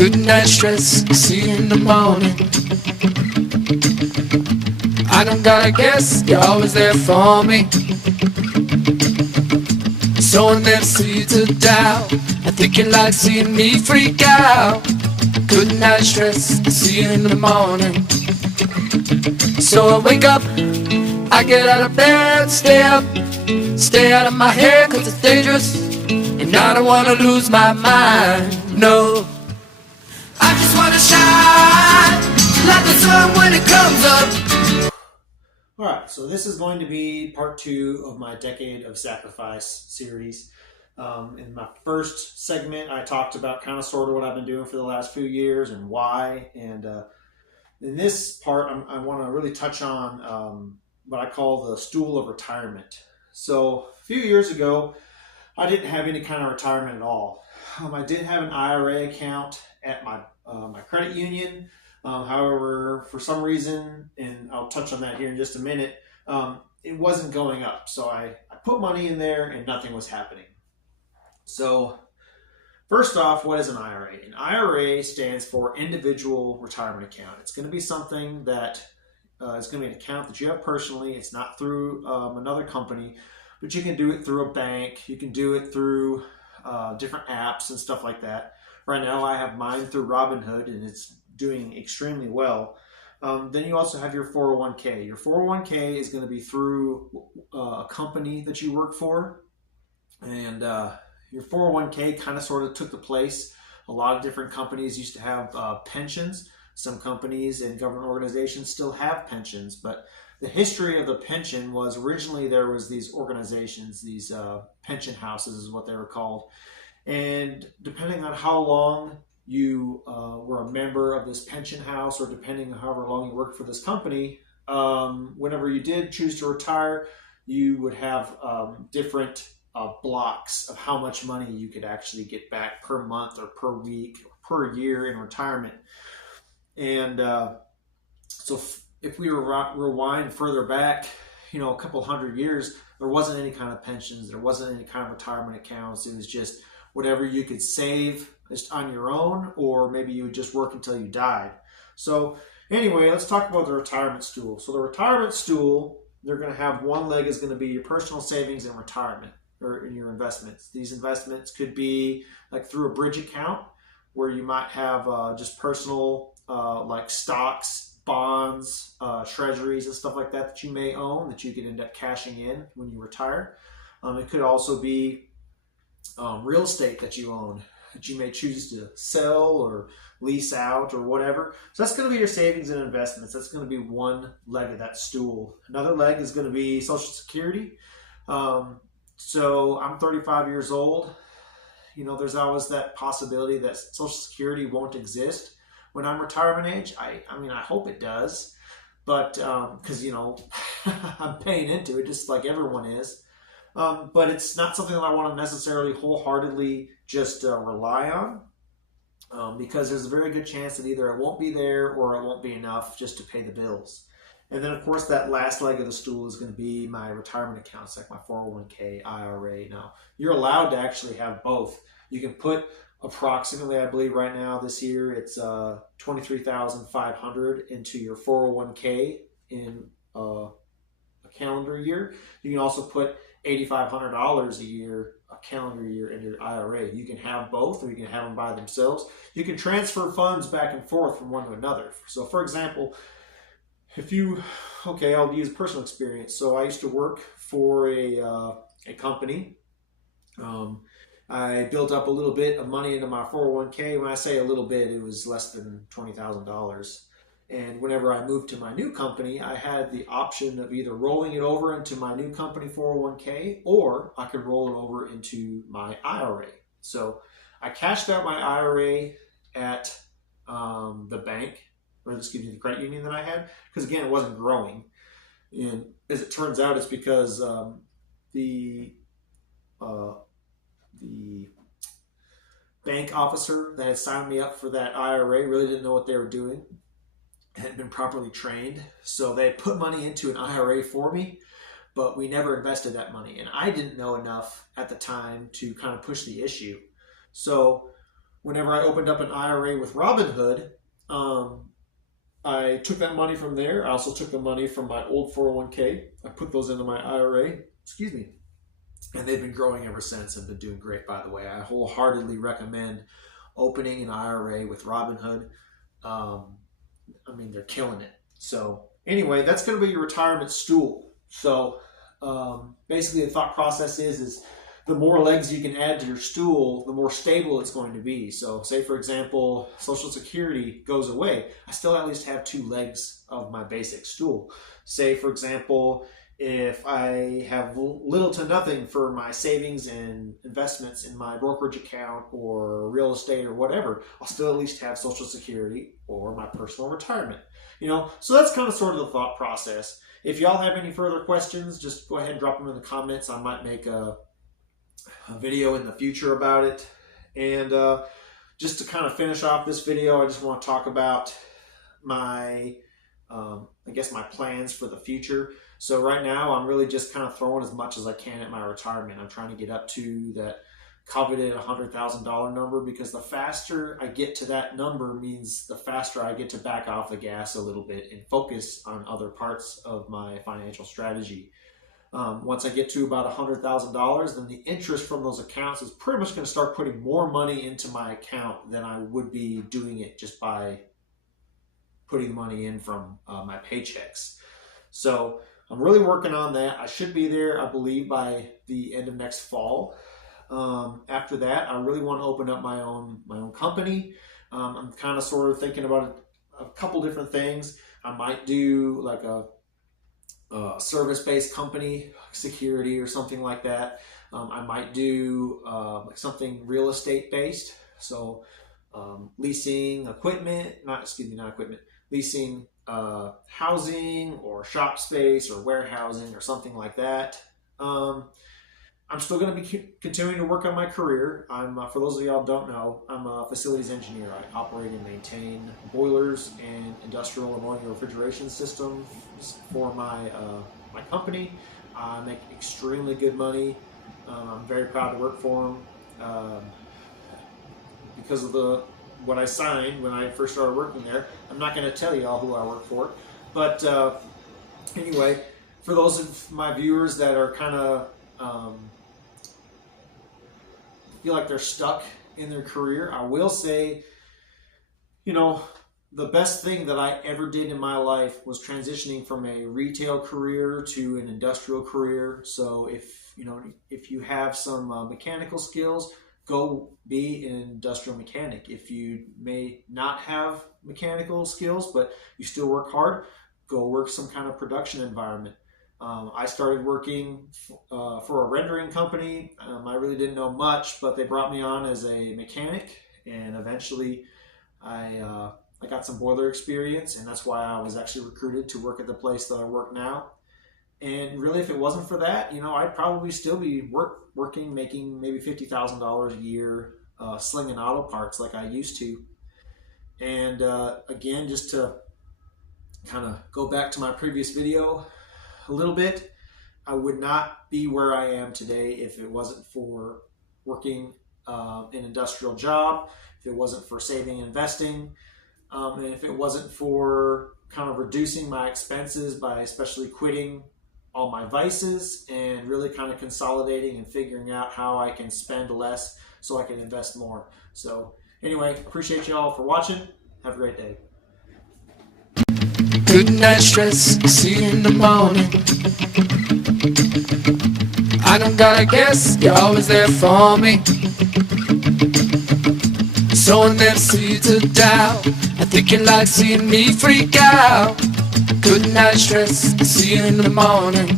Good night stress, see you in the morning. I don't gotta guess, you're always there for me. Sowing them seeds of doubt, I think you like seeing me freak out. Good night stress, see you in the morning. So I wake up, I get out of bed, stay up, stay out of my head, cause it's dangerous, and I don't wanna lose my mind, no. I just wanna shine like the sun when it comes up. Alright, so this is going to be part 2 of my Decade of Sacrifice series. In my first segment, I talked about kind of sort of what I've been doing for the last few years and why. And in this part, I want to really touch on what I call the stool of retirement. So a few years ago, I didn't have any kind of retirement at all. I did have an IRA account at my credit union. However, for some reason, and I'll touch on that here in just a minute, it wasn't going up. So I put money in there and nothing was happening. So first off, what is an IRA? An IRA stands for Individual Retirement Account. It's going to be something that is going to be an account that you have personally. It's not through another company, but you can do it through a bank. You can do it through different apps and stuff like that. Right now, I have mine through Robinhood, and it's doing extremely well. Then you also have your 401k. Your 401k is going to be through a company that you work for, and your 401k kind of sort of took the place. A lot of different companies used to have pensions. Some companies and government organizations still have pensions, but the history of the pension was originally there was these organizations, these pension houses is what they were called. And depending on how long you were a member of this pension house, or depending on however long you worked for this company, whenever you did choose to retire, you would have different blocks of how much money you could actually get back per month or per week or per year in retirement. And so if we rewind further back, a couple hundred years, there wasn't any kind of pensions, there wasn't any kind of retirement accounts. It was just whatever you could save just on your own, or maybe you would just work until you died. So anyway, let's talk about the retirement stool. So the retirement stool, they're going to have one leg is going to be your personal savings and retirement, or in your investments. These investments could be like through a bridge account, where you might have just personal like stocks, bonds, treasuries and stuff like that you may own that you can end up cashing in when you retire. It could also be real estate that you own that you may choose to sell or lease out or whatever. So that's going to be your savings and investments. That's going to be one leg of that stool. Another leg is going to be Social Security. So I'm 35 years old. There's always that possibility that Social Security won't exist when I'm retirement age. I hope it does, but because I'm paying into it just like everyone is. But it's not something that I want to necessarily wholeheartedly just rely on, because there's a very good chance that either it won't be there or it won't be enough just to pay the bills. And then, of course, that last leg of the stool is going to be my retirement accounts, like my 401k, IRA. Now, you're allowed to actually have both. You can put approximately, I believe right now this year, it's $23,500 into your 401k in a calendar year. You can also put $8,500 a year, a calendar year, into your IRA. You can have both, or you can have them by themselves. You can transfer funds back and forth from one to another. So, for example, I'll use personal experience. So I used to work for a company. I built up a little bit of money into my 401k. When I say a little bit, it was less than $20,000. And whenever I moved to my new company, I had the option of either rolling it over into my new company 401k, or I could roll it over into my IRA. So I cashed out my IRA at the bank, or the credit union that I had, because again, it wasn't growing. And as it turns out, it's because the bank officer that had signed me up for that IRA really didn't know what they were doing, hadn't been properly trained. So they put money into an IRA for me, but we never invested that money. And I didn't know enough at the time to kind of push the issue. So whenever I opened up an IRA with Robinhood, I took that money from there. I also took the money from my old 401k. I put those into my IRA. Excuse me. And they've been growing ever since and been doing great, by the way. I wholeheartedly recommend opening an IRA with Robinhood. I mean, they're killing it. So anyway, that's going to be your retirement stool. So basically the thought process is the more legs you can add to your stool, the more stable it's going to be. So say, for example, Social Security goes away. I still at least have 2 legs of my basic stool. Say, for example, if I have little to nothing for my savings and investments in my brokerage account or real estate or whatever, I'll still at least have Social Security or my personal retirement. So that's kind of sort of the thought process. If y'all have any further questions, just go ahead and drop them in the comments. I might make a video in the future about it. And just to kind of finish off this video, I just want to talk about my my plans for the future. So right now I'm really just kind of throwing as much as I can at my retirement. I'm trying to get up to that coveted $100,000 number, because the faster I get to that number means the faster I get to back off the gas a little bit and focus on other parts of my financial strategy. Once I get to about $100,000, then the interest from those accounts is pretty much going to start putting more money into my account than I would be doing it just by putting money in from my paychecks. So I'm really working on that. I should be there, I believe, by the end of next fall. After that, I really want to open up my own company. I'm kind of sort of thinking about a couple different things. I might do like a service-based company, security or something like that. I might do like something real estate based. So leasing equipment, leasing housing or shop space or warehousing or something like that. I'm still going to be continuing to work on my career. For those of y'all who don't know, I'm a facilities engineer. I operate and maintain boilers and industrial ammonia refrigeration systems for my company. I make extremely good money. I'm very proud to work for them because of what I signed when I first started working there. I'm not going to tell y'all who I work for, but anyway, for those of my viewers that are kind of feel like they're stuck in their career, I will say, the best thing that I ever did in my life was transitioning from a retail career to an industrial career. So if you have some mechanical skills, go be an industrial mechanic. If you may not have mechanical skills, but you still work hard, go work some kind of production environment. I started working for a rendering company. I really didn't know much, but they brought me on as a mechanic, and eventually I got some boiler experience, and that's why I was actually recruited to work at the place that I work now. And really, if it wasn't for that, I'd probably still be working, making maybe $50,000 a year, slinging auto parts like I used to. And again, just to kind of go back to my previous video a little bit, I would not be where I am today if it wasn't for working an industrial job, if it wasn't for saving and investing, and if it wasn't for kind of reducing my expenses by especially quitting all my vices and really kind of consolidating and figuring out how I can spend less so I can invest more. So anyway, appreciate you all for watching. Have a great day. Good night, stress, see you in the morning. I don't gotta guess, you're always there for me. Sowing them seeds of doubt, I think you like seeing me freak out. Good night, stress, see you in the morning.